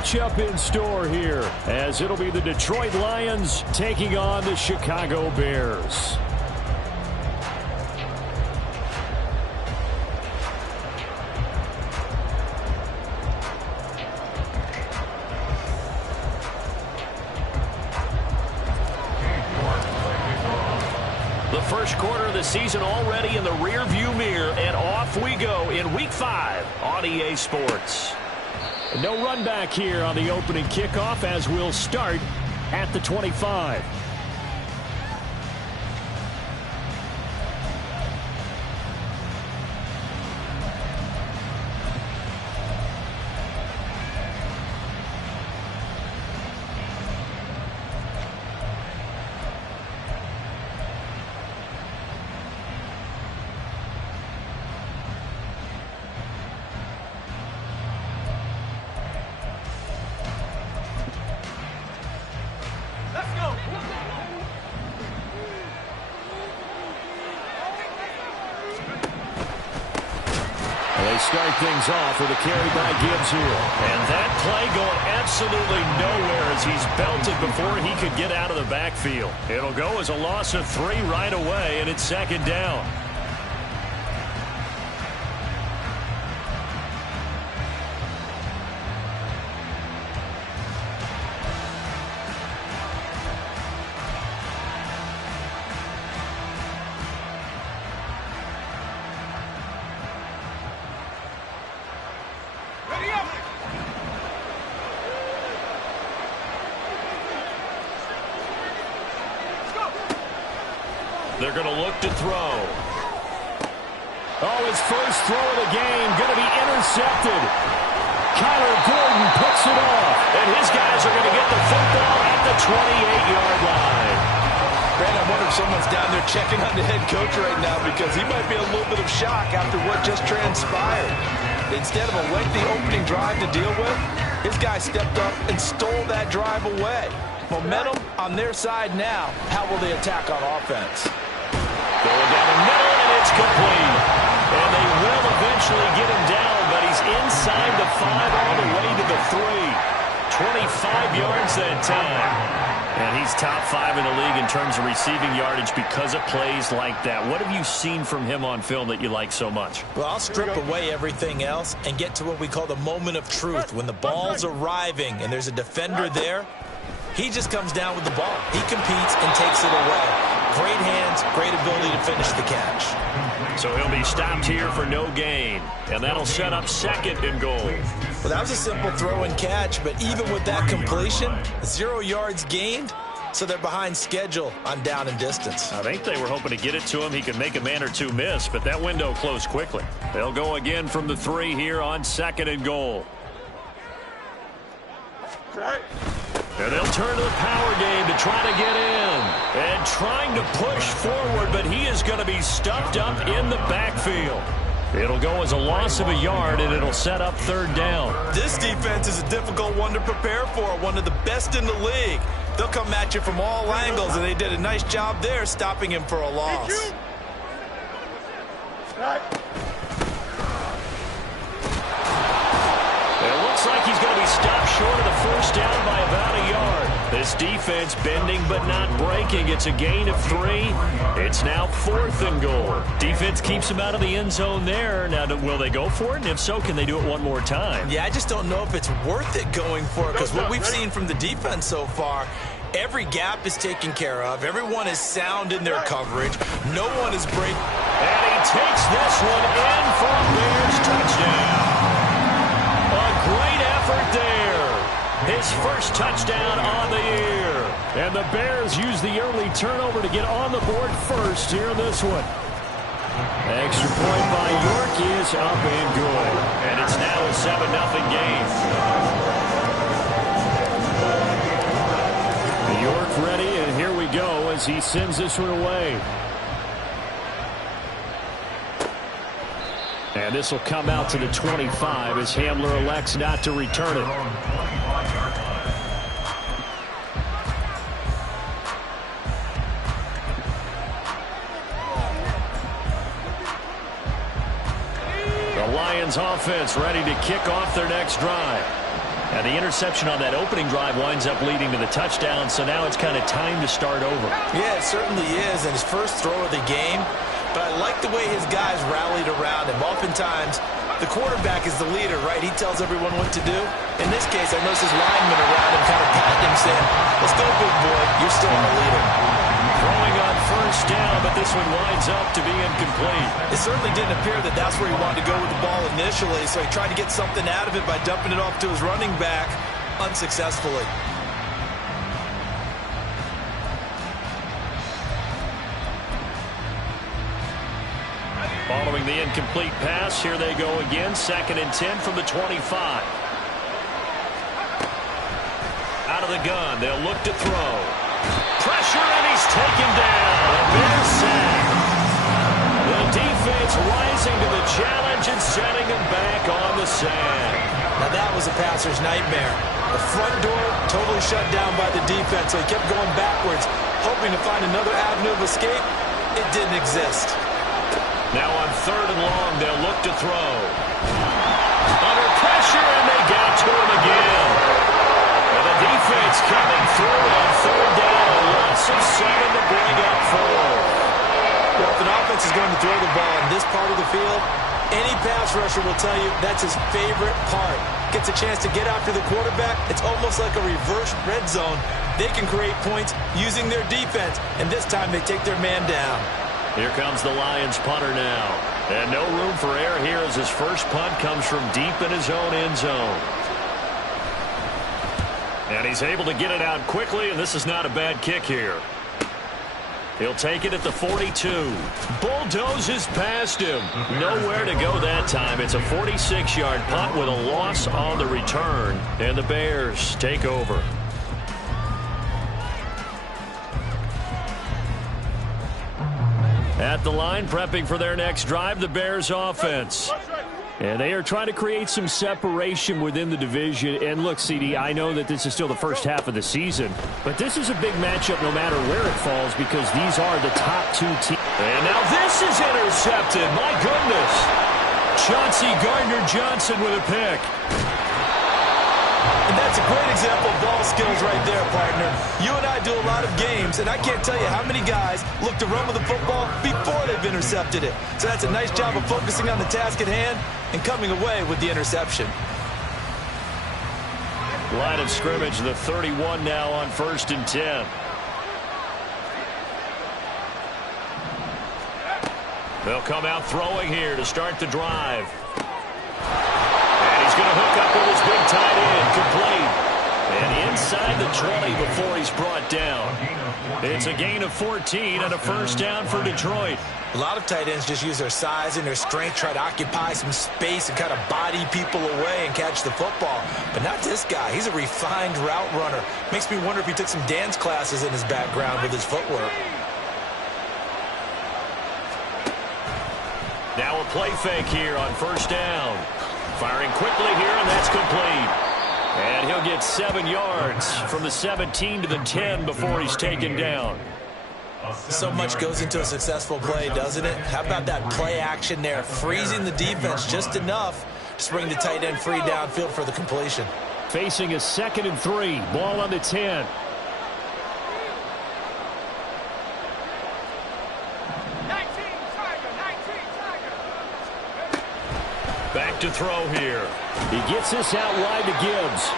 matchup in store here, as it'll be the Detroit Lions taking on the Chicago Bears. The first quarter of the season already in the rearview mirror, and off we go in Week 5 on EA Sports. No run back here on the opening kickoff, as we'll start at the 25. They start things off with a carry by Gibbs here. And that play going absolutely nowhere as he's belted before he could get out of the backfield. It'll go as a loss of 3 right away, and it's second down. They're going to look to throw. Oh, his first throw of the game going to be intercepted. Kyler Gordon picks it off. And his guys are going to get the football at the 28-yard line. Brad, I wonder if someone's down there checking on the head coach right now, because he might be a little bit of shock after what just transpired. Instead of a lengthy opening drive to deal with, his guy stepped up and stole that drive away. Momentum on their side now. How will they attack on offense? Going down the middle, and it's complete. And they will eventually get him down, but he's inside the 5 all the way to the 3. 25 yards that time. And he's top 5 in the league in terms of receiving yardage because of plays like that. What have you seen from him on film that you like so much? Well, I'll strip away everything else and get to what we call the moment of truth. When the ball's arriving and there's a defender there, he just comes down with the ball. He competes and takes it away. Great hands, great ability to finish the catch. So he'll be stopped here for no gain. And that'll set up second and goal. Well, that was a simple throw and catch, but even with that completion, 0 yards gained, so they're behind schedule on down and distance. I think they were hoping to get it to him. He could make a man or two miss, but that window closed quickly. They'll go again from the 3 here on second and goal. And they'll turn to the power game to try to get in. And trying to push forward, but he is going to be stuffed up in the backfield. It'll go as a loss of a yard, and it'll set up third down. This defense is a difficult one to prepare for, one of the best in the league. They'll come at you from all angles, and they did a nice job there stopping him for a loss. It looks like he's going to be stopped short of the first down by about a yard. This defense bending but not breaking. It's a gain of 3. It's now 4th and goal. Defense keeps him out of the end zone there. Now, will they go for it? And if so, can they do it one more time? Yeah, I just don't know if it's worth it going for it, because what we've seen from the defense so far, every gap is taken care of. Everyone is sound in their coverage. No one is breaking. And he takes this one in for a Bears touchdown. A great effort there. His first touchdown on the year. And the Bears use the early turnover to get on the board first here in this one. Extra point by York is up and good. And it's now a 7-0 game. York ready, and here we go as he sends this one away. And this will come out to the 25 as Hamler elects not to return it. The Lions offense ready to kick off their next drive. And the interception on that opening drive winds up leading to the touchdown, so now it's kind of time to start over. Yeah, it certainly is, and his first throw of the game. But I like the way his guys rallied around him. Oftentimes, the quarterback is the leader, right? He tells everyone what to do. In this case, I noticed his linemen around him kind of patting him, saying, "Let's go, big boy. You're still our leader." Throwing on first down, but this one winds up to be incomplete. It certainly didn't appear that that's where he wanted to go with the ball initially, so he tried to get something out of it by dumping it off to his running back unsuccessfully. Following the incomplete pass, here they go again. 2nd and 10 from the 25. Out of the gun, they'll look to throw. Pressure, and he's taken down. A big sack. The defense rising to the challenge and setting him back on the sand. Now that was a passer's nightmare. The front door totally shut down by the defense, so he kept going backwards, hoping to find another avenue of escape. It didn't exist. Now on 3rd and long, they'll look to throw. Under pressure, and they got to him again. And the defense coming through on 3rd down. A loss of 7 to bring up 4th. Well, if an offense is going to throw the ball in this part of the field, any pass rusher will tell you that's his favorite part. Gets a chance to get after the quarterback. It's almost like a reverse red zone. They can create points using their defense, and this time they take their man down. Here comes the Lions punter now. And no room for error here as his first punt comes from deep in his own end zone. And he's able to get it out quickly, and this is not a bad kick here. He'll take it at the 42. Bulldozes past him. Nowhere to go that time. It's a 46-yard punt with a loss on the return. And the Bears take over. At the line, prepping for their next drive, the Bears offense. And they are trying to create some separation within the division. And look, CD, I know that this is still the first half of the season, but this is a big matchup no matter where it falls because these are the top 2 teams. And now this is intercepted. My goodness. Chauncey Gardner-Johnson with a pick. And that's a great example of ball skills right there, partner. You and I do a lot of games, and I can't tell you how many guys look to run with the football before they've intercepted it. So that's a nice job of focusing on the task at hand and coming away with the interception. Line of scrimmage, the 31 now on 1st and 10. They'll come out throwing here to start the drive. He's going to hook up with his big tight end, complete. And inside the 20 before he's brought down. It's a gain of 14 and a first down for Detroit. A lot of tight ends just use their size and their strength, try to occupy some space and kind of body people away and catch the football. But not this guy. He's a refined route runner. Makes me wonder if he took some dance classes in his background with his footwork. Now a play fake here on first down. Firing quickly here, and that's complete. And he'll get 7 yards from the 17 to the 10 before he's taken down. So much goes into a successful play, doesn't it? How about that play action there? Freezing the defense just enough to bring the tight end free downfield for the completion. Facing a 2nd and 3. Ball on the 10. Back to throw here. He gets this out wide to Gibbs.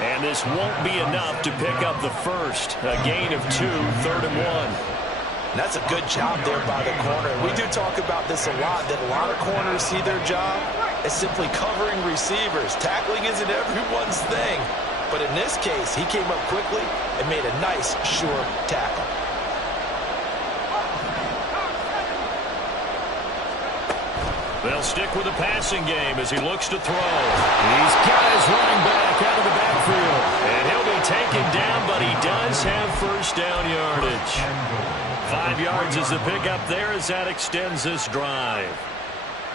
And this won't be enough to pick up the first. A gain of 2, 3rd and 1. That's a good job there by the corner. We do talk about this a lot, that a lot of corners see their job as simply covering receivers. Tackling isn't everyone's thing. But in this case, he came up quickly and made a nice, sure tackle. They'll stick with the passing game as he looks to throw. He's got his running back out of the backfield. And he'll be taken down, but he does have first down yardage. 5 yards is the pickup there as that extends this drive.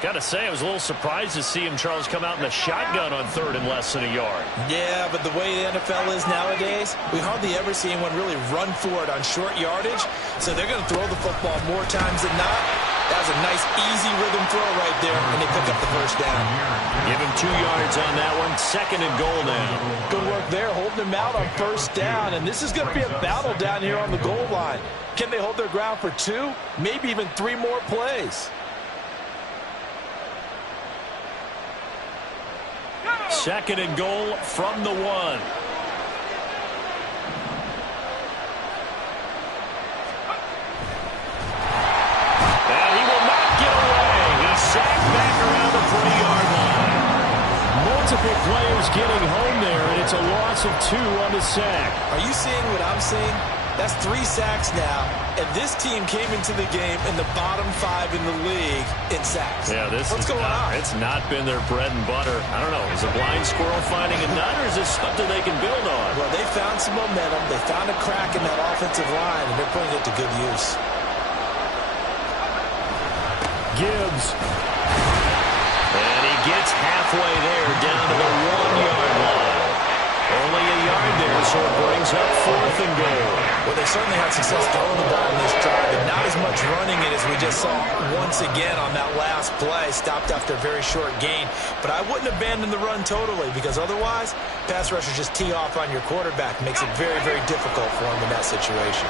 Got to say, I was a little surprised to see him, Charles, come out in the shotgun on 3rd and less than a yard. Yeah, but the way the NFL is nowadays, we hardly ever see anyone really run for it on short yardage. So they're going to throw the football more times than not. That was a nice, easy rhythm throw right there, and they pick up the first down. Give him 2 yards on that one. 2nd and goal now. Good work there, holding him out on first down, and this is going to be a battle down here on the goal line. Can they hold their ground for 2, maybe even 3 more plays? 2nd and goal from the 1. And he will not get away. He's sacked back around the 3-yard line. Multiple players getting home there, and it's a loss of 2 on the sack. Are you seeing what I'm seeing? That's 3 sacks now, and this team came into the game in the bottom 5 in the league in sacks. Yeah, What's going on? It's not been their bread and butter. I don't know. Is a blind squirrel finding a nut, or is this something they can build on? Well, they found some momentum. They found a crack in that offensive line, and they're putting it to good use. Gibbs. And he gets halfway there, down to the 1-yard line. Only a yard there, so it brings up 4th and goal. Well, they certainly had success throwing the ball in this drive, and not as much running it as we just saw once again on that last play. Stopped after a very short gain. But I wouldn't abandon the run totally, because otherwise, pass rushers just tee off on your quarterback. Makes it very, very difficult for him in that situation.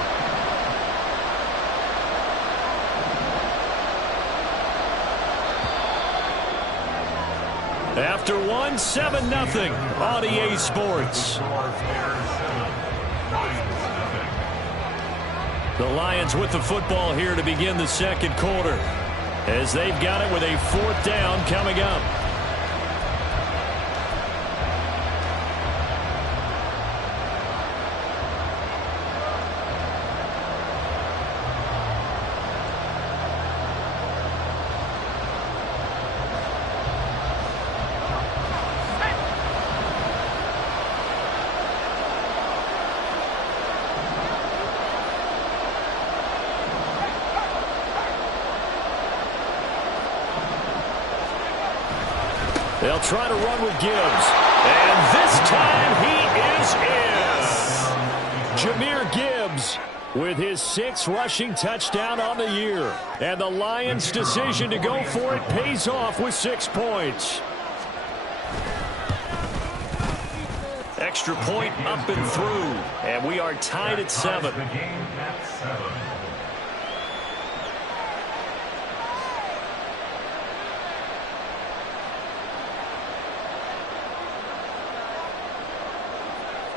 After 1, 7-0 on EA Sports. The Lions with the football here to begin the 2nd quarter, as they've got it with a 4th down coming up. They'll try to run with Gibbs. And this time he is in. Jahmyr Gibbs with his 6th rushing touchdown on the year. And the Lions' decision to go for it pays off with 6 points. Extra point up and through. And we are tied at 7.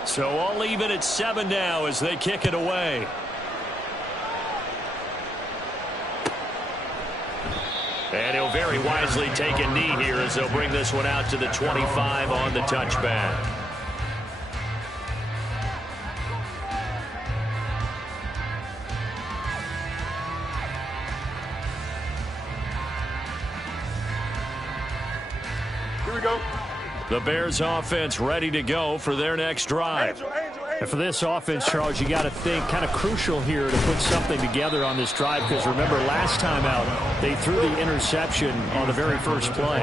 So all even at 7 now as they kick it away. And he'll very wisely take a knee here as they'll bring this one out to the 25 on the touchback. Here we go. The Bears offense ready to go for their next drive. And for this offense, Charles, you got to think kind of crucial here to put something together on this drive, because remember last time out they threw the interception on the very first play.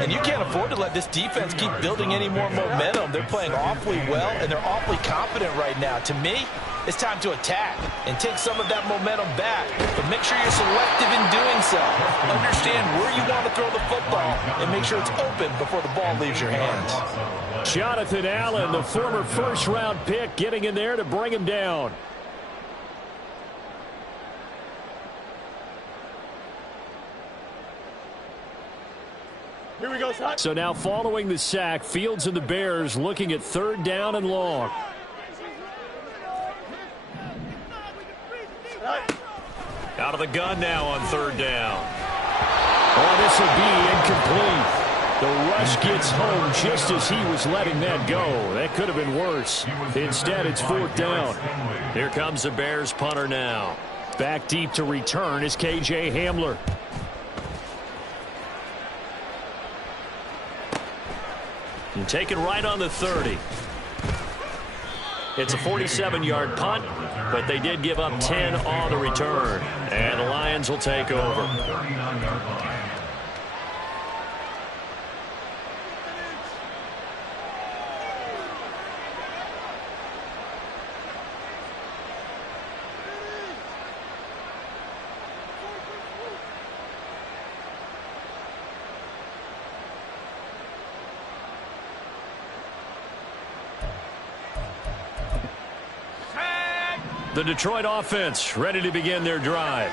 And you can't afford to let this defense keep building any more momentum. They're playing awfully well, and they're awfully confident right now. To me, it's time to attack and take some of that momentum back. But make sure you're selective in doing so. Understand where you want to throw the football and make sure it's open before the ball leaves your hands. Jonathan Allen, the former first-round pick, getting in there to bring him down. Here we go, son. So now following the sack, Fields and the Bears looking at 3rd down and long. Out of the gun now on 3rd down. Oh, this will be incomplete. The rush gets home just as he was letting that go. That could have been worse. Instead, it's 4th down. Here comes the Bears punter now. Back deep to return is KJ Hamler. And taken right on the 30. It's a 47-yard punt, but they did give up 10 on the return. And the Lions will take over. The Detroit offense ready to begin their drive.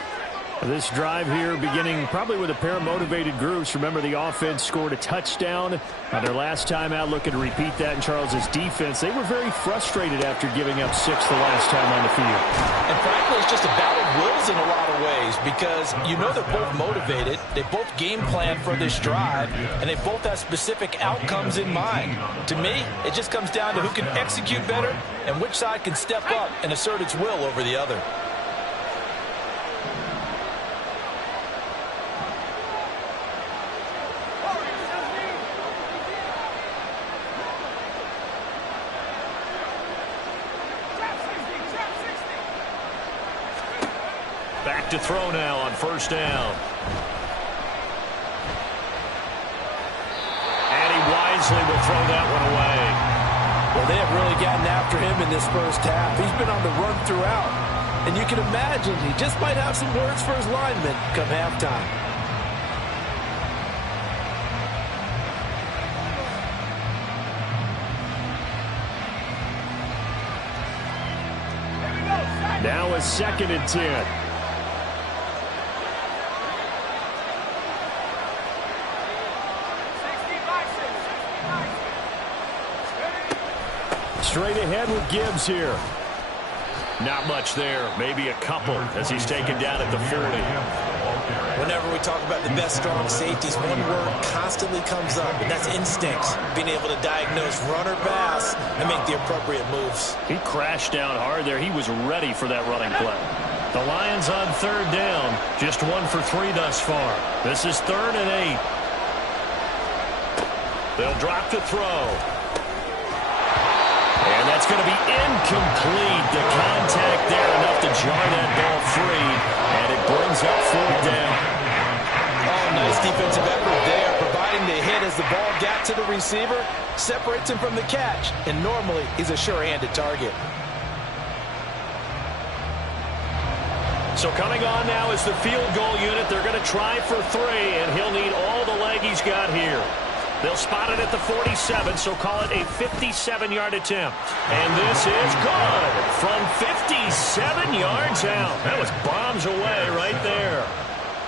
This drive here beginning probably with a pair of motivated groups. Remember, the offense scored a touchdown on their last time out, looking to repeat that in Charles's defense. They were very frustrated after giving up 6 the last time on the field. And frankly, it's just a battle of wills in a lot of ways because you know they're both motivated. They both game plan for this drive, and they both have specific outcomes in mind. To me, it just comes down to who can execute better and which side can step up and assert its will over the other. Back to throw now on first down. And he wisely will throw that one away. Well, they have really gotten after him in this first half. He's been on the run throughout. And you can imagine he just might have some words for his linemen come halftime. Now a 2nd and 10. Straight ahead with Gibbs here. Not much there. Maybe a couple as he's taken down at the 40. Whenever we talk about the best strong safeties, one word constantly comes up, and that's instincts. Being able to diagnose run or pass and make the appropriate moves. He crashed down hard there. He was ready for that running play. The Lions on 3rd down. Just 1 for 3 thus far. This is 3rd and 8. They'll drop to throw. And that's going to be incomplete. The contact there enough to jar that ball free. And it brings up 4th down. Oh, nice defensive effort there, providing the hit as the ball got to the receiver, separates him from the catch, and normally he's a sure-handed target. So coming on now is the field goal unit. They're going to try for 3, and he'll need all the leg he's got here. They'll spot it at the 47, so call it a 57-yard attempt. And this is good from 57 yards out. That was bombs away right there.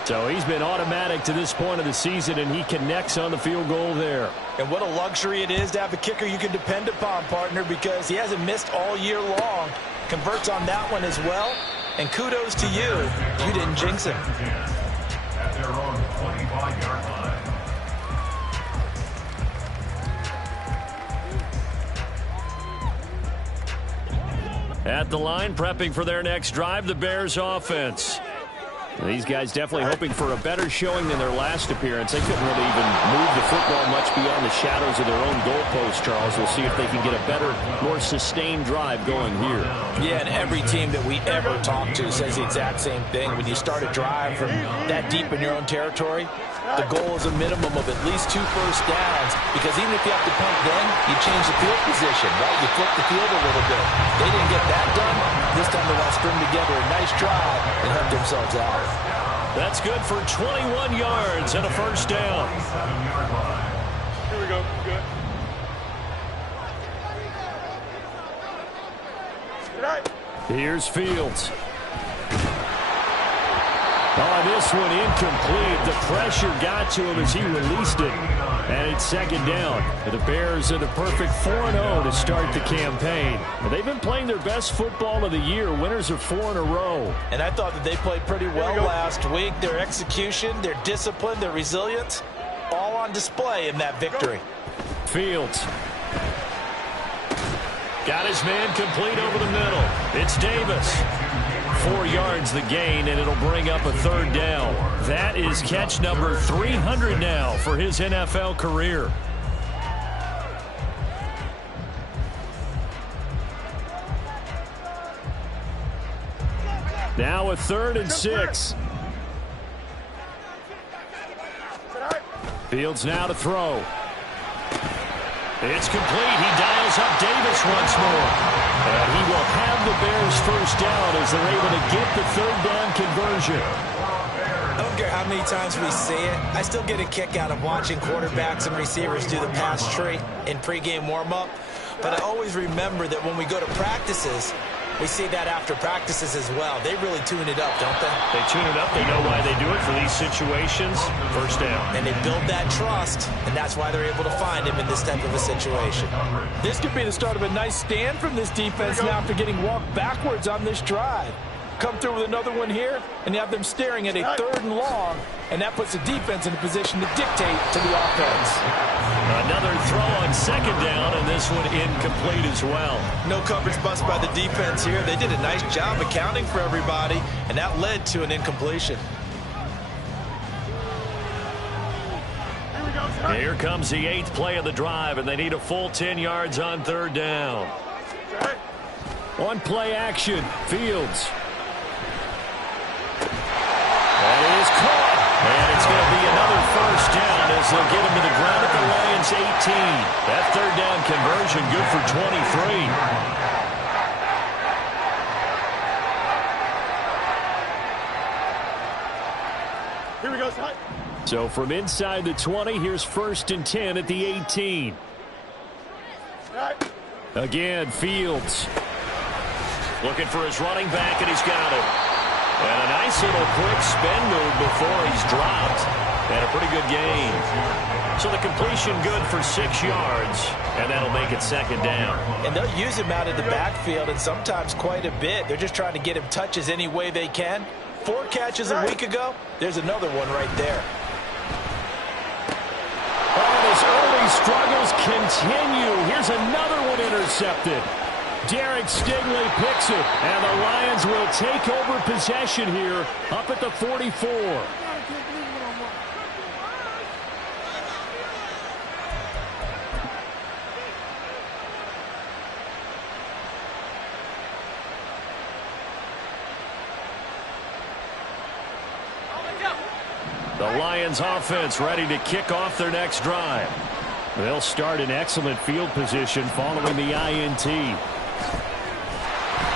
So he's been automatic to this point of the season, and he connects on the field goal there. And what a luxury it is to have a kicker you can depend upon, partner, because he hasn't missed all year long. Converts on that one as well. And kudos to you. You didn't jinx him. At their own 25-yard line. At the line, prepping for their next drive, the Bears offense. These guys definitely hoping for a better showing than their last appearance. They couldn't really even move the football much beyond the shadows of their own goalpost, Charles. We'll see if they can get a better, more sustained drive going here. Yeah, and every team that we ever talk to says the exact same thing. When you start a drive from that deep in your own territory, the goal is a minimum of at least 2 first downs, because even if you have to punt then, you change the field position, right? You flip the field a little bit. They didn't get that done. This time they want to string together a nice drive and help themselves out. That's good for 21 yards and a first down. Here we go. Good. Good night. Here's Fields. Oh, this one incomplete. The pressure got to him as he released it. And it's 2nd down. The Bears in a perfect 4-0 to start the campaign. They've been playing their best football of the year. Winners of 4 in a row. And I thought that they played pretty well last week. Their execution, their discipline, their resilience, all on display in that victory. Fields. Got his man complete over the middle. It's Davis. 4 yards the gain, and it'll bring up a 3rd down. That is catch number 300 now for his NFL career. Now a 3rd and 6. Fields now to throw. It's complete. He dials up Davis once more. And he will have the Bears first down as they're able to get the 3rd down conversion. I don't care how many times we see it. I still get a kick out of watching quarterbacks and receivers do the pass tree in pregame warm-up. But I always remember that when we go to practices, We see that after practices as well. They really tune it up, don't they? They tune it up. They know why they do it for these situations. First down. And they build that trust, and that's why they're able to find him in this type of a situation. This could be the start of a nice stand from this defense now after getting walked backwards on this drive. Come through with another one here, and you have them staring at a 3rd and long, and that puts the defense in a position to dictate to the offense. Another throw on 2nd down, and this one incomplete as well. No coverage bust by the defense here. They did a nice job accounting for everybody, and that led to an incompletion. Here comes the 8th play of the drive, and they need a full 10 yards on 3rd down. On play action, Fields. That is caught. And it's going to be another first down as they'll get him to the ground at the Lions 18. That 3rd down conversion good for 23. Here we go, Scott. So from inside the 20, here's 1st and 10 at the 18. Again, Fields. Looking for his running back, and he's got it. And a nice little quick spin move before he's dropped. And a pretty good gain. So the completion good for 6 yards, and that'll make it 2nd down. And they'll use him out of the backfield, and sometimes quite a bit. They're just trying to get him touches any way they can. 4 catches a week ago. There's another one right there. Oh, his early struggles continue. Here's another one intercepted. Derek Stingley picks it, and the Lions will take over possession here up at the 44. The Lions offense ready to kick off their next drive. They'll start in excellent field position following the INT.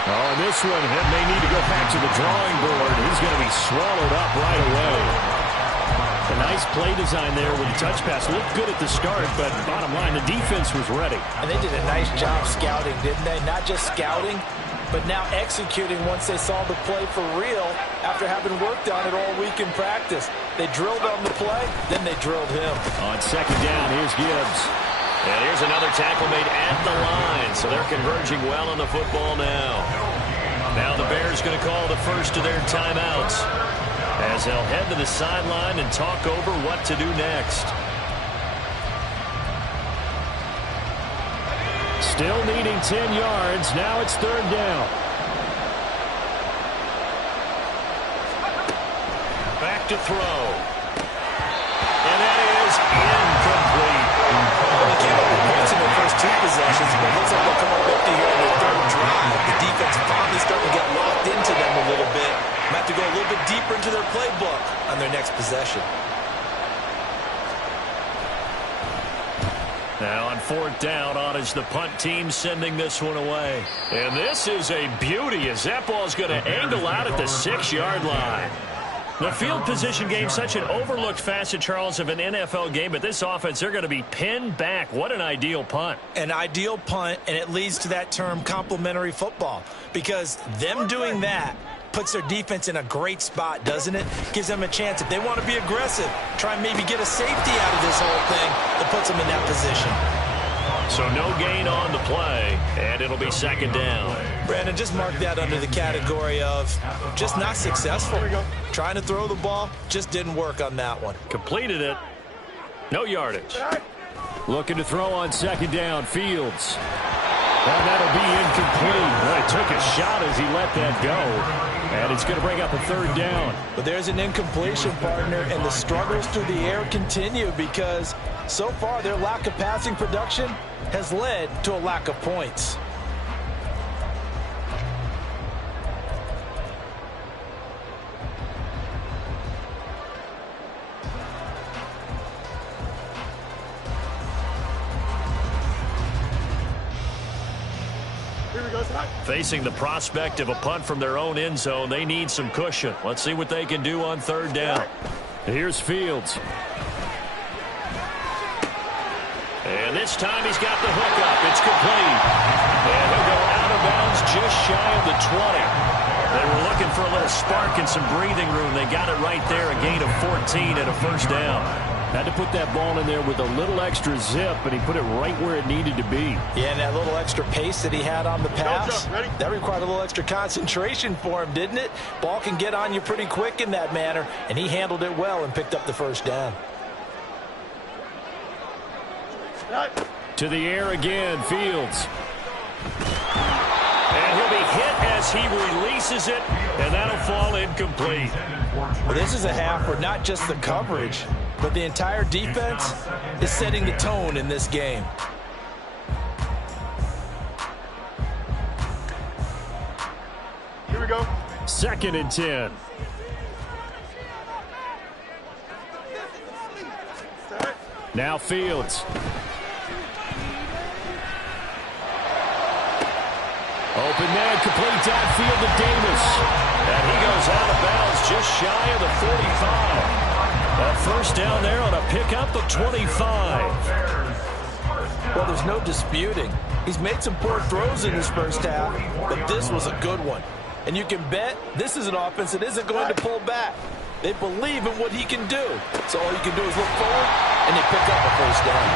Oh, and this one, they need to go back to the drawing board. He's going to be swallowed up right away. A nice play design there with the touch pass. Looked good at the start, but bottom line, the defense was ready. And they did a nice job scouting, didn't they? Not just scouting, but now executing once they saw the play for real after having worked on it all week in practice. They drilled on the play, then they drilled him. On 2nd down, here's Gibbs. And here's another tackle made at the line, so they're converging well on the football now. Now the Bears going to call the first of their timeouts as they'll head to the sideline and talk over what to do next. Still needing 10 yards. Now it's 3rd down. Back to throw. And that is incomplete. They came up with points in their first 2 possessions, but it looks like they'll come up empty here in their 3rd drive. The defense finally starting to get locked into them a little bit. Might have to go a little bit deeper into their playbook on their next possession. Now on 4th down, on is the punt team sending this one away. And this is a beauty as that ball's going to angle out at the 6-yard line. The field position game, such an overlooked facet, Charles, of an NFL game, but this offense, they're going to be pinned back. What an ideal punt. An ideal punt, and it leads to that term complementary football, because them doing that puts their defense in a great spot, doesn't it? Gives them a chance, if they want to be aggressive, try and maybe get a safety out of this whole thing that puts them in that position. So no gain on the play, and it'll be 2nd down. Brandon, just mark that under the category of just not successful. Trying to throw the ball, just didn't work on that one. Completed it. No yardage. Looking to throw on 2nd down, Fields. And that'll be incomplete. Well, he took a shot as he let that go. And it's going to bring up a 3rd down. But there's an incompletion, partner, and the struggles through the air continue because so far their lack of passing production has led to a lack of points. Facing the prospect of a punt from their own end zone, they need some cushion. Let's see what they can do on 3rd down. Here's Fields. And this time he's got the hook up. It's complete. And he'll go out of bounds just shy of the 20. They were looking for a little spark and some breathing room. They got it right there, a gain of 14 and a first down. Had to put that ball in there with a little extra zip, but he put it right where it needed to be. Yeah, and that little extra pace that he had on the pass, that required a little extra concentration for him, didn't it? Ball can get on you pretty quick in that manner, and he handled it well and picked up the first down. To the air again, Fields. And he'll be hit as he releases it, and that'll fall incomplete. Well, this is a half where not just the coverage, but the entire defense is setting the tone in this game. Here we go. 2nd and 10. Now Fields. Open man, complete downfield to Davis. And he goes out of bounds just shy of the 45. A first down there on a pickup of 25. Well, there's no disputing. He's made some poor throws in his first half, but this was a good one. And you can bet this is an offense that isn't going to pull back. They believe in what he can do. So all you can do is look forward, and they pick up a first down.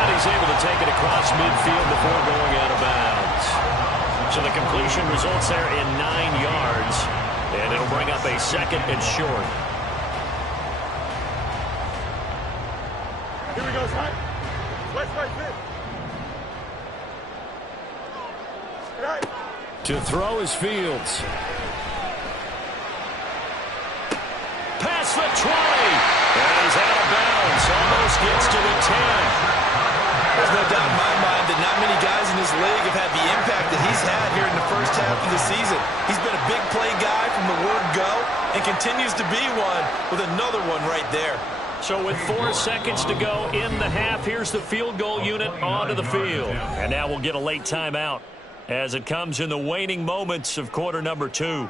And he's able to take it across midfield before going out of bounds. So the completion results there in 9 yards, and it'll bring up a 2nd and short. Here we go, side. Right, fit. Right. To throw is Fields. Past the 20. And he's out of bounds. Almost gets to the 10. There's no doubt in my mind that not many guys in this league have had the impact that he's had here in the first half of the season. He's been a big play guy from the word go and continues to be one with another one right there. So with 4 seconds to go in the half, here's the field goal unit onto the field. And now we'll get a late timeout as it comes in the waning moments of quarter number 2.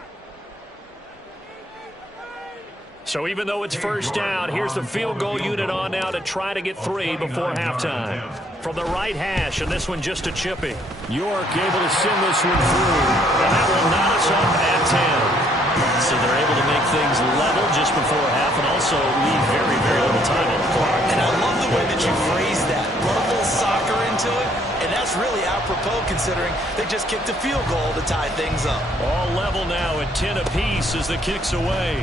So even though it's first down, here's the field goal unit on now to try to get 3 before halftime. From the right hash, and this one just a chippy. York able to send this one through. And that will knot us up at 10. So they're able to make things level just before half and also leave very, very little time on the clock. And I love the way that you phrase that. Run a little soccer into it, and that's really apropos considering they just kicked a field goal to tie things up. All level now at 10 apiece as the kick's away.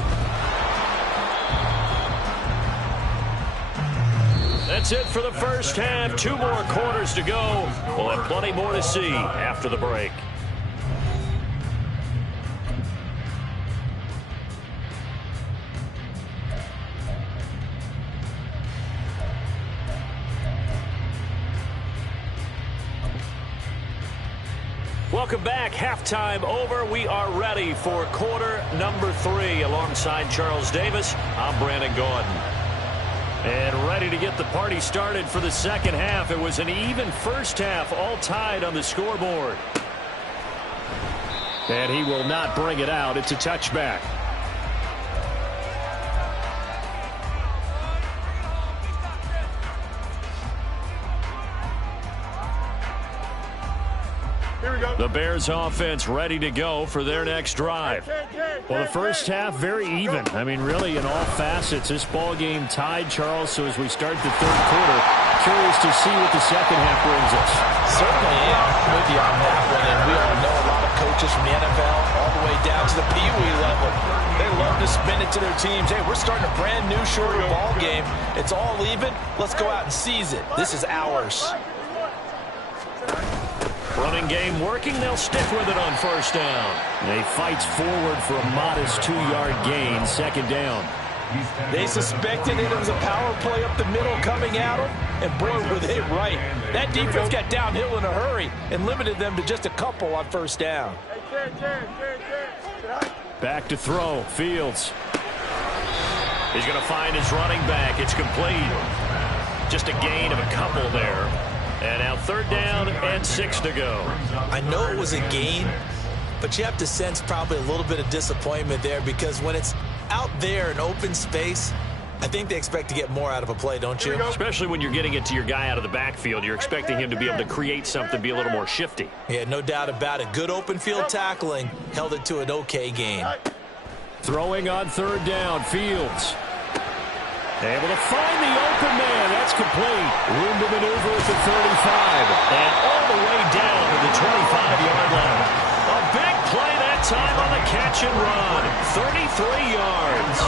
That's it for the first half. 2 more quarters to go. We'll have plenty more to see after the break. Welcome back. Halftime over. We are ready for quarter number 3. Alongside Charles Davis, I'm Brandon Gaudin. And ready to get the party started for the second half. It was an even first half, all tied on the scoreboard. And he will not bring it out. It's a touchback. Here we go. The Bears offense ready to go for their next drive. Well, the first half, very even. I mean, really, in all facets, this ball game tied, Charles. So as we start the third quarter, curious to see what the second half brings us. Certainly am with you on that one. And we all know a lot of coaches from the NFL all the way down to the Pee Wee level. They love to spin it to their teams. Hey, we're starting a brand new, shorter ball game. It's all even. Let's go out and seize it. This is ours. Running game working. They'll stick with it on first down. They fights forward for a modest 2-yard gain, second down. They suspected it was a power play up the middle coming at them, and boy, were they right. That defense got downhill in a hurry and limited them to just a couple on first down. Back to throw, Fields. He's going to find his running back. It's complete. Just a gain of a couple there. And now third down and 6 to go. I know it was a gain, but you have to sense probably a little bit of disappointment there because when it's out there in open space, I think they expect to get more out of a play, don't you? Especially when you're getting it to your guy out of the backfield. You're expecting him to be able to create something, be a little more shifty. Yeah, no doubt about it. Good open field tackling. Held it to an okay game. Throwing on third down, Fields. Able to find the open man. That's complete. Room to maneuver at the 35. And all the way down to the 25-yard line. A big play that time on the catch and run. 33 yards.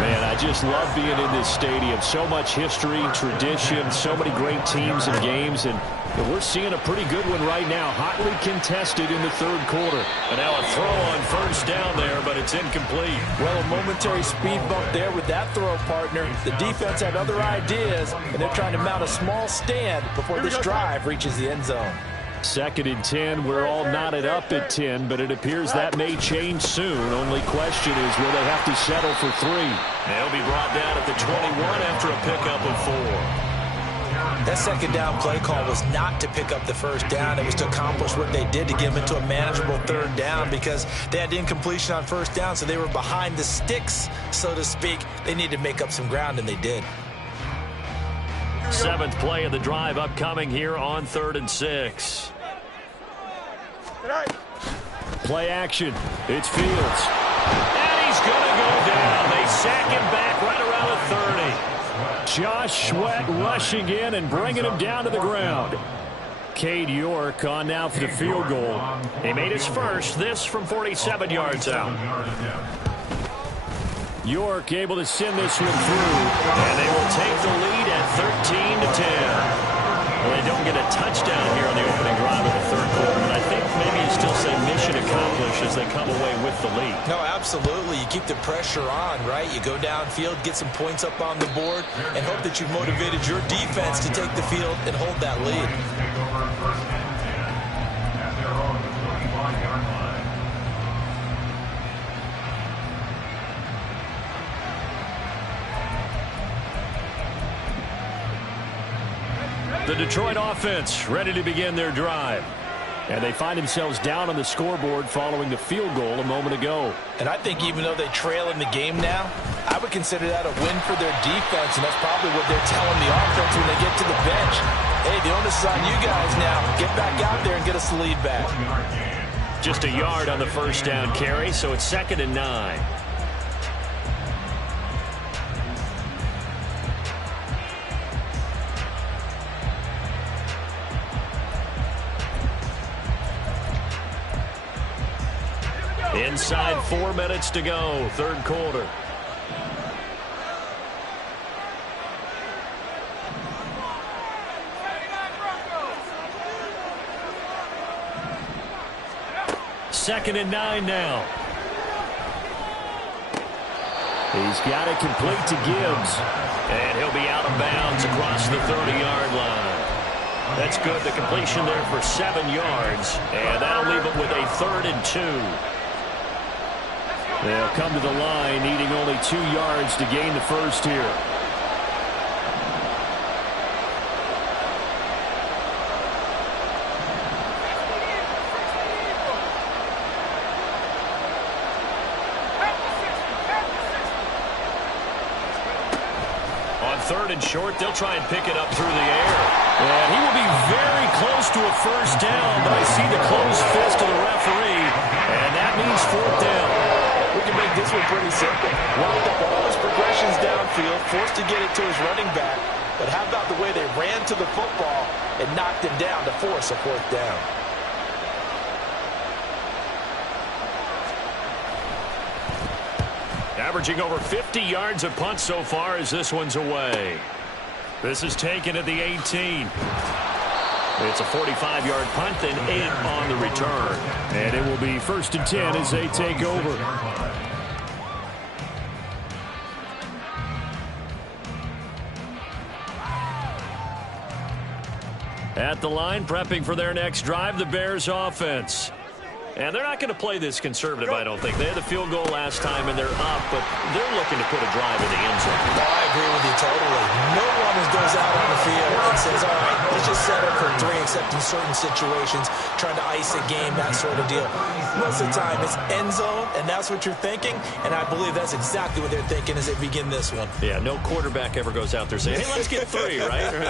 Man, I just love being in this stadium. So much history, tradition, so many great teams and games, and we're seeing a pretty good one right now. Hotly contested in the third quarter. And now a throw on first down there, but it's incomplete. Well, a momentary speed bump there with that throw, partner. The defense had other ideas, and they're trying to mount a small stand before this drive reaches the end zone. 2nd and 10. We're all knotted up at 10, but it appears that may change soon. Only question is, will they have to settle for 3? They'll be brought down at the 21 after a pickup of 4. That second down play call was not to pick up the first down. It was to accomplish what they did to get them into a manageable third down because they had incompletion on first down, so they were behind the sticks, so to speak. They needed to make up some ground, and they did. 7th play of the drive upcoming here on 3rd and 6. Play action. It's Fields. And he's going to go down. They sack him back right around the 30. Josh Sweat rushing in and bringing him down to the ground. Cade York on now for the field goal. He made his first, this from 47 yards out. York able to send this one through. And they will take the lead at 13-10. Well, they don't get a touchdown here on the opening drive of the third quarter, but I think maybe you still say mission accomplished as they come away with the lead. No, absolutely. You keep the pressure on, right? You go downfield, get some points up on the board, and hope that you've motivated your defense to take the field and hold that lead. At their own 25-yard line. The Detroit offense ready to begin their drive. And they find themselves down on the scoreboard following the field goal a moment ago. And I think even though they trail in the game now, I would consider that a win for their defense, and that's probably what they're telling the offense when they get to the bench. Hey, the onus is on you guys now. Get back out there and get us the lead back. Just a yard on the first down carry, so it's 2nd and 9. Inside 4 minutes to go, third quarter. Second and 9 now. He's got it complete to Gibbs. And he'll be out of bounds across the 30-yard line. That's good. The completion there for 7 yards. And that'll leave him with a 3rd and 2. They'll come to the line, needing only 2 yards to gain the first here. On 3rd and short, they'll try and pick it up through the air. And he will be very close to a first down, but I see the closed fist of the referee, and that means 4th down. We can make this one pretty simple. Wound up all his progressions downfield, forced to get it to his running back. But how about the way they ran to the football and knocked him down to force a 4th down? Averaging over 50 yards a punt so far as this one's away. This is taken at the 18. It's a 45-yard punt and 8 on the return. And it will be 1st and 10 as they take over. At the line, prepping for their next drive, the Bears offense. And they're not going to play this conservative, I don't think. They had the field goal last time, and they're up, but they're looking to put a drive in the end zone. No, I agree with you totally. No one goes out on the field and says, all right, let's just settle for 3, except in certain situations, trying to ice a game, that sort of deal. Most of the time, it's end zone, and that's what you're thinking, and I believe that's exactly what they're thinking as they begin this one. Yeah, no quarterback ever goes out there saying, hey, let's get 3, right? Here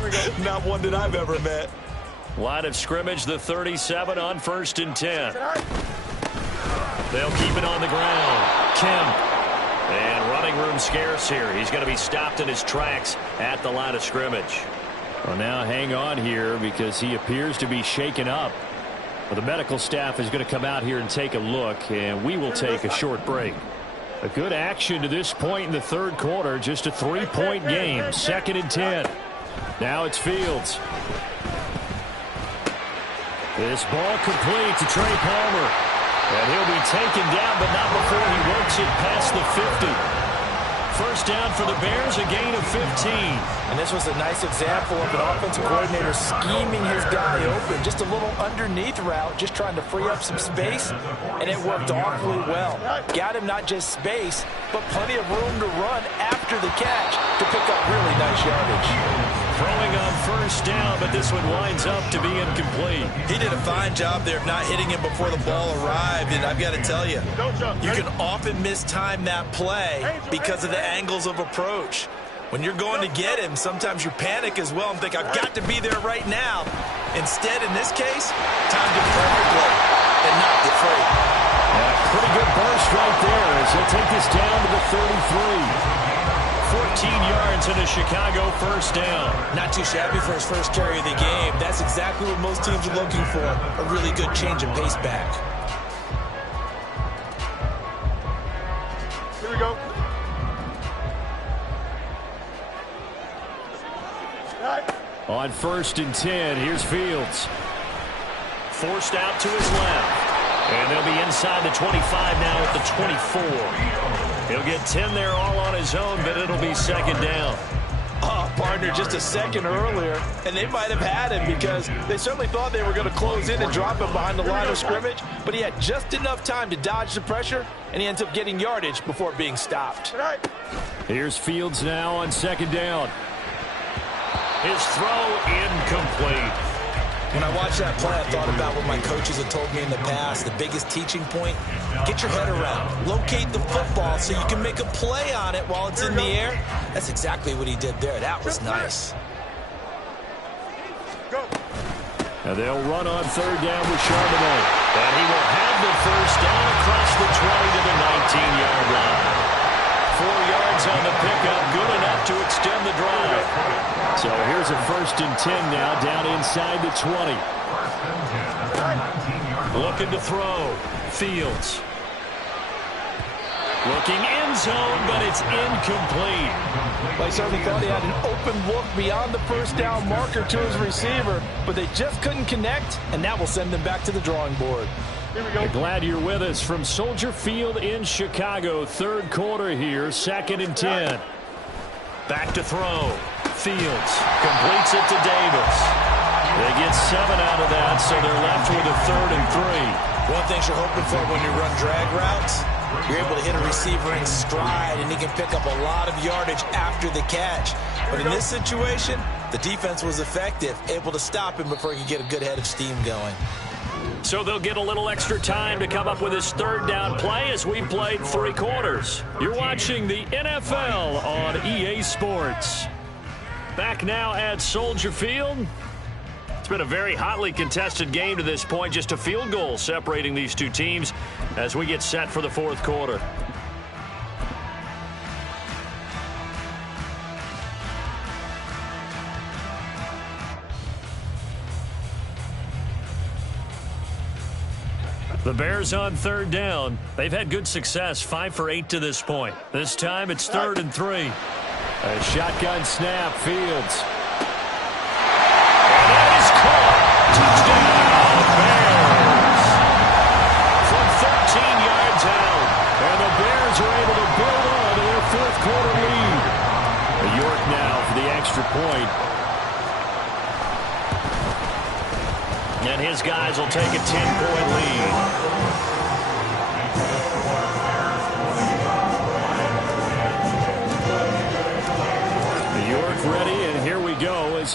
we go. Not one that I've ever met. Line of scrimmage, the 37 on 1st and 10. They'll keep it on the ground. Kemp. And running room scarce here. He's going to be stopped in his tracks at the line of scrimmage. Well, now hang on here because he appears to be shaken up. Well, the medical staff is going to come out here and take a look, and we will take a short break. A good action to this point in the third quarter. Just a 3-point game. 2nd and 10. Now it's Fields. This ball complete to Trey Palmer. And he'll be taken down, but not before he works it past the 50. First down for the Bears, a gain of 15. And this was a nice example of an offensive coordinator scheming his guy open. Just a little underneath route, just trying to free up some space, and it worked awfully well. Got him not just space, but plenty of room to run after the catch to pick up really nice yardage. Throwing on first down, but this one winds up to be incomplete. He did a fine job there of not hitting him before the ball arrived, and I've got to tell you, you can often mistime that play because of the angles of approach. When you're going to get him, sometimes you panic as well and think, I've got to be there right now. Instead, in this case, timed it perfectly and knocked it free. Yeah, pretty good burst right there as he'll take this down to the 33. 14 yards and a Chicago first down. Not too shabby for his first carry of the game. That's exactly what most teams are looking for. A really good change of pace back. Here we go. On 1st and 10, here's Fields. Forced out to his left. And they'll be inside the 25 now at the 24. He'll get 10 there all on his own, but it'll be 2nd down. Oh, partner, just a second earlier, and they might have had him because they certainly thought they were going to close in and drop him behind the line of scrimmage, but he had just enough time to dodge the pressure, and he ends up getting yardage before being stopped. Here's Fields now on 2nd down. His throw incomplete. When I watched that play, I thought about what my coaches had told me in the past. The biggest teaching point, get your head around. Locate the football so you can make a play on it while it's in the air. That's exactly what he did there. That was nice. And they'll run on 3rd down with Charbonnet. And he will have the first down across the 20 to the 19-yard line. 4 yards on the pickup, good enough to extend the drive. So here's a 1st and 10 now, down inside the 20. Looking to throw. Fields. Looking end zone, but it's incomplete. Well, he certainly thought he had an open look beyond the first down marker to his receiver, but they just couldn't connect, and that will send them back to the drawing board. Glad you're with us from Soldier Field in Chicago. 3rd quarter here, 2nd and 10. Back to throw. Fields completes it to Davis. They get 7 out of that, so they're left with a 3rd and 3. One thing you're hoping for when you run drag routes, you're able to hit a receiver in stride, and he can pick up a lot of yardage after the catch. But in this situation, the defense was effective, able to stop him before he could get a good head of steam going. So they'll get a little extra time to come up with his 3rd down play as we played 3 quarters. You're watching the NFL on EA Sports. Back now at Soldier Field. It's been a very hotly contested game to this point. Just a field goal separating these two teams as we get set for the 4th quarter. The Bears on 3rd down. They've had good success, 5 for 8 to this point. This time it's 3rd and 3. A shotgun snap, Fields. And that is caught. Touchdown, Bears. From 13 yards out. And the Bears are able to build on to their 4th quarter lead. York now for the extra point. And his guys will take a 10-point lead.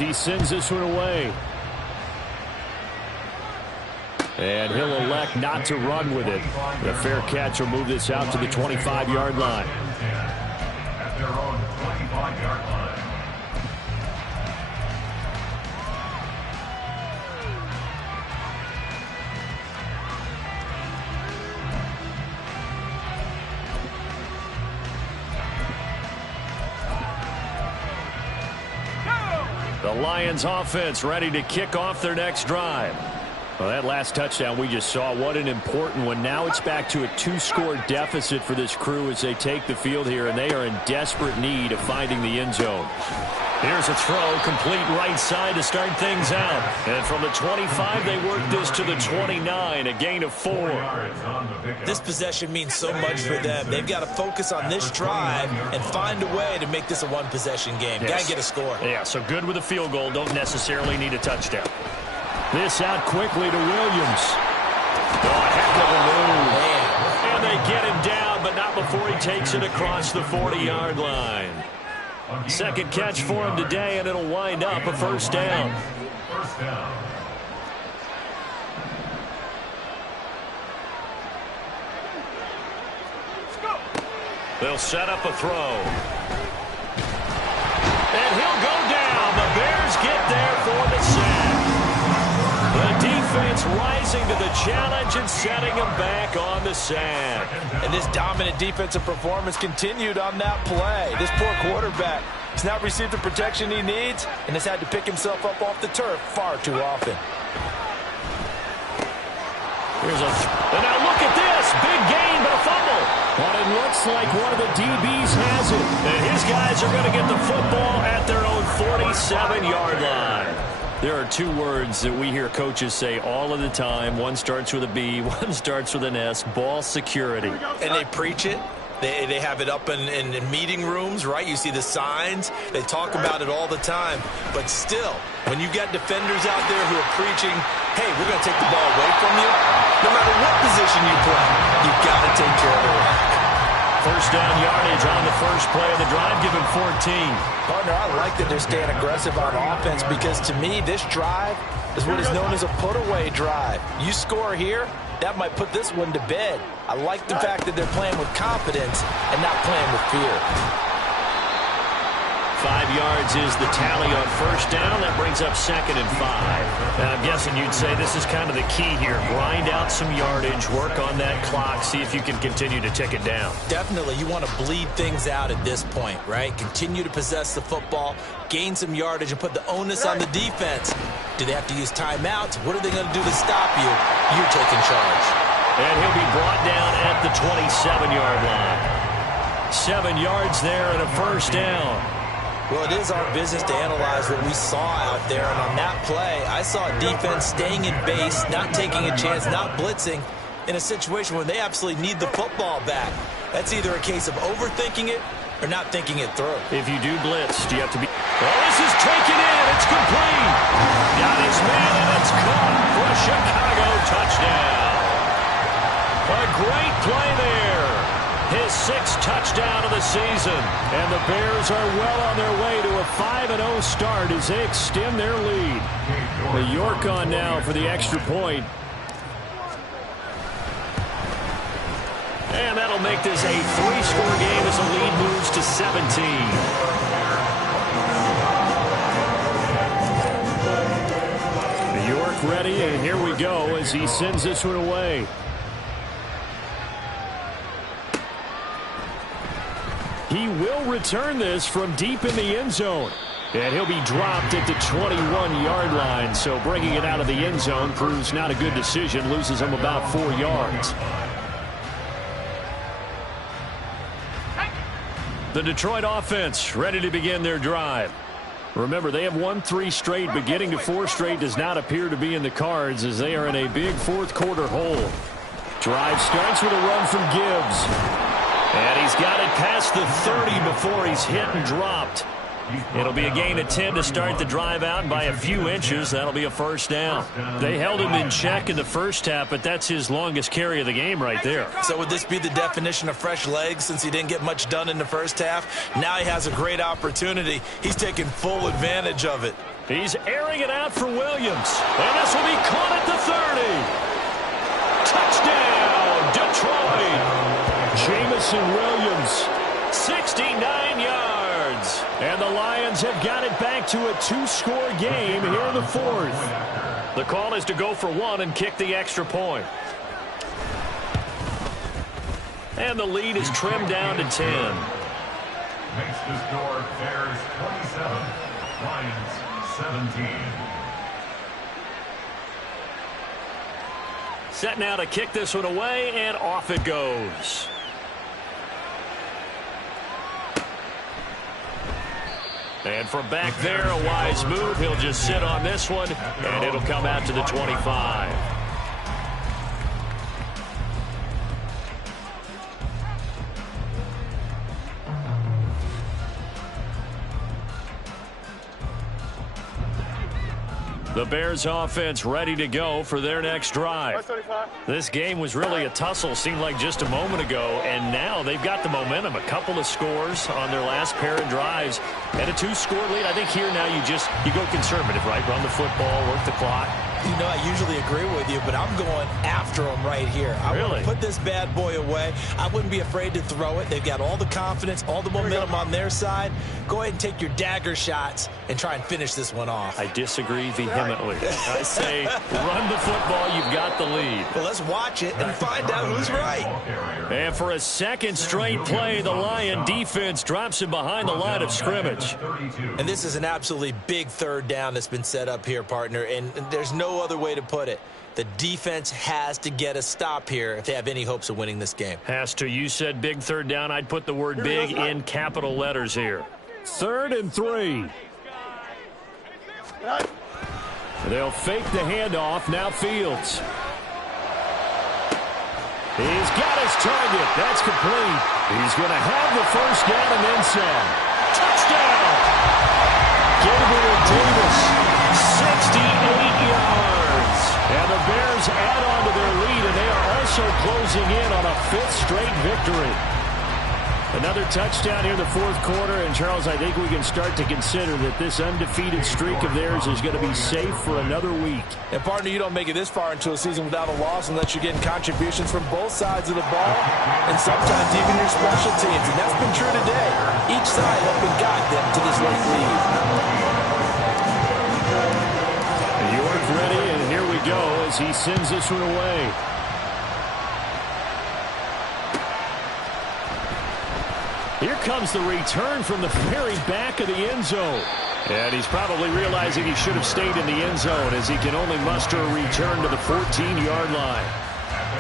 he sends this one away. And he'll elect not to run with it. The fair catch will move this out to the 25-yard line. At their own 25-yard line. The Lions offense ready to kick off their next drive. Well, that last touchdown we just saw, what an important one. Now it's back to a 2-score deficit for this crew as they take the field here, and they are in desperate need of finding the end zone. Here's a throw, complete right side to start things out. And from the 25, they work this to the 29, a gain of 4. This possession means so much for them. They've got to focus on this drive and find a way to make this a one-possession game. Yes. Got to get a score. Yeah, so good with a field goal. Don't necessarily need a touchdown. This out quickly to Williams. Oh, heck of a move. Man. And they get him down, but not before he takes it across the 40-yard line. Second catch for him today, and it'll wind up a first down. First down. They'll set up a throw. And he'll go down. The Bears get there for the sack. The defense rising to the challenge and setting him back on the sack. And this dominant defensive performance continued on that play. This poor quarterback has not received the protection he needs and has had to pick himself up off the turf far too often. And now look at this. Big gain, but a fumble. But it looks like one of the DBs has it. And his guys are going to get the football at their own 47-yard line. There are two words that we hear coaches say all of the time. One starts with a B, one starts with an S, ball security. And they preach it. They have it up in meeting rooms, right? You see the signs. They talk about it all the time. But still, when you got defenders out there who are preaching, hey, we're going to take the ball away from you, no matter what position you play, you've got to take care of the rock. First down yardage on the first play of the drive, give him 14. Partner, I like that they're staying aggressive on offense because, to me, this drive is what is known as a put-away drive. You score here, that might put this one to bed. I like the fact that they're playing with confidence and not playing with fear. 5 yards is the tally on first down. That brings up 2nd and 5. And I'm guessing you'd say this is kind of the key here. Grind out some yardage, work on that clock, see if you can continue to tick it down. Definitely. You want to bleed things out at this point, right? Continue to possess the football, gain some yardage, and put the onus on the defense. Do they have to use timeouts? What are they going to do to stop you? You're taking charge. And he'll be brought down at the 27-yard line. 7 yards there and a first down. Well, it is our business to analyze what we saw out there, and on that play, I saw a defense staying in base, not taking a chance, not blitzing, in a situation where they absolutely need the football back. That's either a case of overthinking it or not thinking it through. If you do blitz, do you have to be... Oh, this is taken in. It's complete. Got his man, and it's caught for a Chicago touchdown. A great play there. His 6th touchdown of the season. And the Bears are well on their way to a 5-0 start as they extend their lead. The York on now for the extra point. And that'll make this a 3-score game as the lead moves to 17. York ready, and here we go as he sends this one away. He will return this from deep in the end zone. And he'll be dropped at the 21-yard line. So bringing it out of the end zone proves not a good decision. Loses him about 4 yards. The Detroit offense ready to begin their drive. Remember, they have won 3 straight, but getting to 4 straight does not appear to be in the cards as they are in a big fourth-quarter hole. Drive starts with a run from Gibbs. And he's got it past the 30 before he's hit and dropped. It'll be a gain of 10 to start the drive out by a few inches. That'll be a first down. They held him in check in the first half, but that's his longest carry of the game right there. So would this be the definition of fresh legs since he didn't get much done in the first half? Now he has a great opportunity. He's taking full advantage of it. He's airing it out for Williams. And this will be caught at the 30. Touchdown, Detroit. Jamison Williams, 69 yards. And the Lions have got it back to a 2-score game here in the 4th. The call is to go for 1 and kick the extra point. And the lead is trimmed down to 10. Makes the score Bears 27, Lions 17. Set now to kick this one away, and off it goes. And from back there, a wise move. He'll just sit on this one, and it'll come out to the 25. The Bears offense ready to go for their next drive. This game was really a tussle, seemed like just a moment ago, and now they've got the momentum. A couple of scores on their last pair of drives and a 2-score lead. I think here now you go conservative, right? Run the football, work the clock. You know, I usually agree with you, but I'm going after them right here. I want to put this bad boy away. I wouldn't be afraid to throw it. They've got all the confidence, all the momentum on their side. Go ahead and take your dagger shots and try and finish this one off. I disagree vehemently. I say run the football. You've got the lead. Well, let's watch it and find out who's right. And for a second straight play, the Lion defense drops him behind the line of scrimmage. And this is an absolutely big 3rd down that's been set up here, partner, and there's no other way to put it. The defense has to get a stop here if they have any hopes of winning this game. Has to. You said big 3rd down. I'd put the word big in capital letters here. 3rd and 3. They'll fake the handoff. Now Fields. He's got his target. That's complete. He's going to have the 1st down and then some. Touchdown! Gabriel Davis, 68 yards. And the Bears add on to their lead, and they are also closing in on a 5th straight victory. Another touchdown here in the 4th quarter, and Charles, I think we can start to consider that this undefeated streak of theirs is going to be safe for another week. And partner, you don't make it this far into a season without a loss unless you're getting contributions from both sides of the ball, and sometimes even your special teams, and that's been true today. Each side helping guide them to this late lead. York ready, and here we go as he sends this one away. Here comes the return from the very back of the end zone. And he's probably realizing he should have stayed in the end zone as he can only muster a return to the 14-yard line.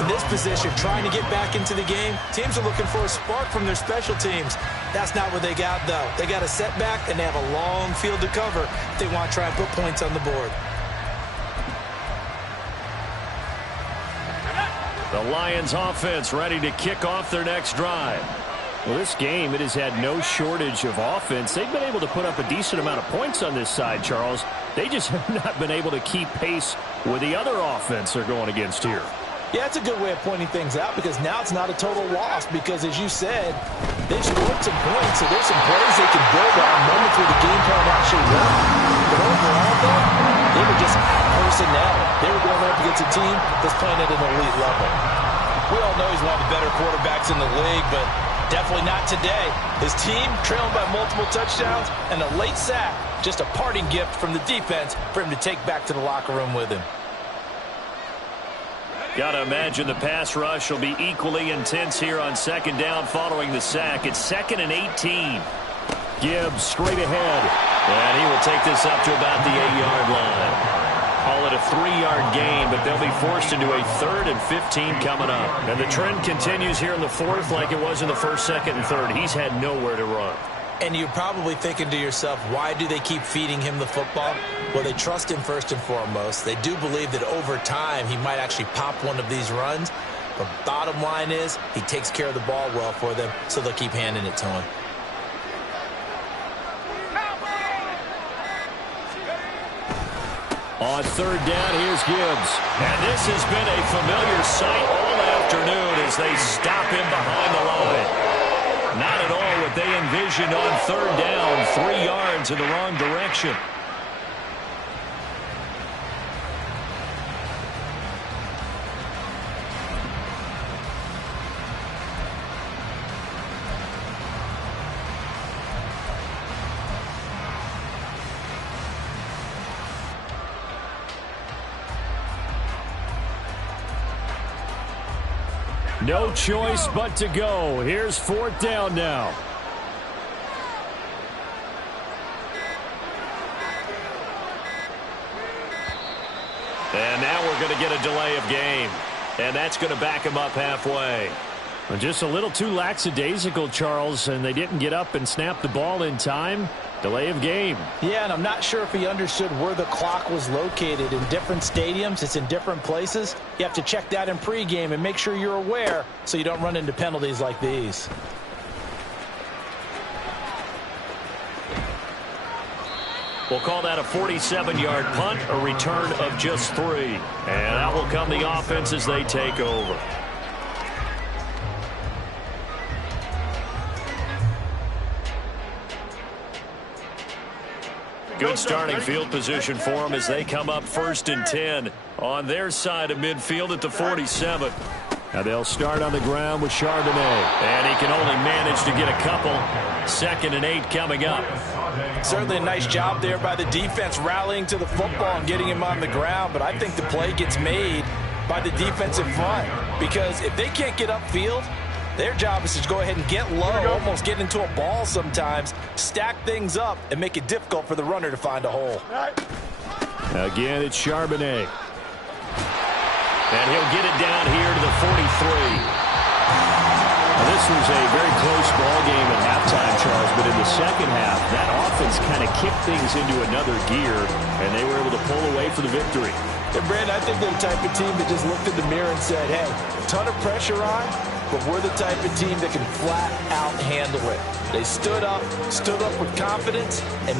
In this position, trying to get back into the game, teams are looking for a spark from their special teams. That's not what they got, though. They got a setback, and they have a long field to cover if they want to try and put points on the board. The Lions offense ready to kick off their next drive. Well, this game, it has had no shortage of offense. They've been able to put up a decent amount of points on this side, Charles. They just have not been able to keep pace with the other offense they're going against here. Yeah, it's a good way of pointing things out because now it's not a total loss because, as you said, they've scored some points, so there's some plays they can build on, moments where the game plan actually worked. But overall, though, they were just personnel. They were going up against a team that's playing at an elite level. We all know he's one of the better quarterbacks in the league, but definitely not today. His team trailing by multiple touchdowns and a late sack. Just a parting gift from the defense for him to take back to the locker room with him. Got to imagine the pass rush will be equally intense here on 2nd down following the sack. It's 2nd and 18. Gibbs straight ahead. And he will take this up to about the 8-yard line. Call it a 3-yard gain, but they'll be forced into a 3rd and 15 coming up. And the trend continues here in the 4th like it was in the 1st, 2nd, and 3rd. He's had nowhere to run. And you're probably thinking to yourself, why do they keep feeding him the football? Well, they trust him first and foremost. They do believe that over time he might actually pop one of these runs. But bottom line is he takes care of the ball well for them, so they'll keep handing it to him. On 3rd down, here's Gibbs. And this has been a familiar sight all afternoon as they stop him behind the line. Not at all what they envisioned on 3rd down, 3 yards in the wrong direction. No choice but to go. Here's 4th down now. And now we're going to get a delay of game. And that's going to back him up halfway. Just a little too lackadaisical, Charles, and they didn't get up and snap the ball in time. Delay of game. Yeah, and I'm not sure if he understood where the clock was located. In different stadiums, it's in different places. You have to check that in pregame and make sure you're aware so you don't run into penalties like these. We'll call that a 47-yard punt, a return of just 3. And out will come the offense as they take over. Good starting field position for them as they come up 1st and 10 on their side of midfield at the 47. Now they'll start on the ground with Charbonnet. And he can only manage to get a couple. 2nd and 8 coming up. Certainly a nice job there by the defense rallying to the football and getting him on the ground. But I think the play gets made by the defensive front. Because if they can't get upfield, their job is to go ahead and get low, almost get into a ball sometimes, stack things up, and make it difficult for the runner to find a hole. Again, it's Charbonnet. And he'll get it down here to the 43. Now, this was a very close ball game at halftime, Charles, but in the second half, that offense kind of kicked things into another gear, and they were able to pull away for the victory. And Brandon, I think they're the type of team that just looked in the mirror and said, hey, a ton of pressure on, but we're the type of team that can flat out handle it. They stood up with confidence, and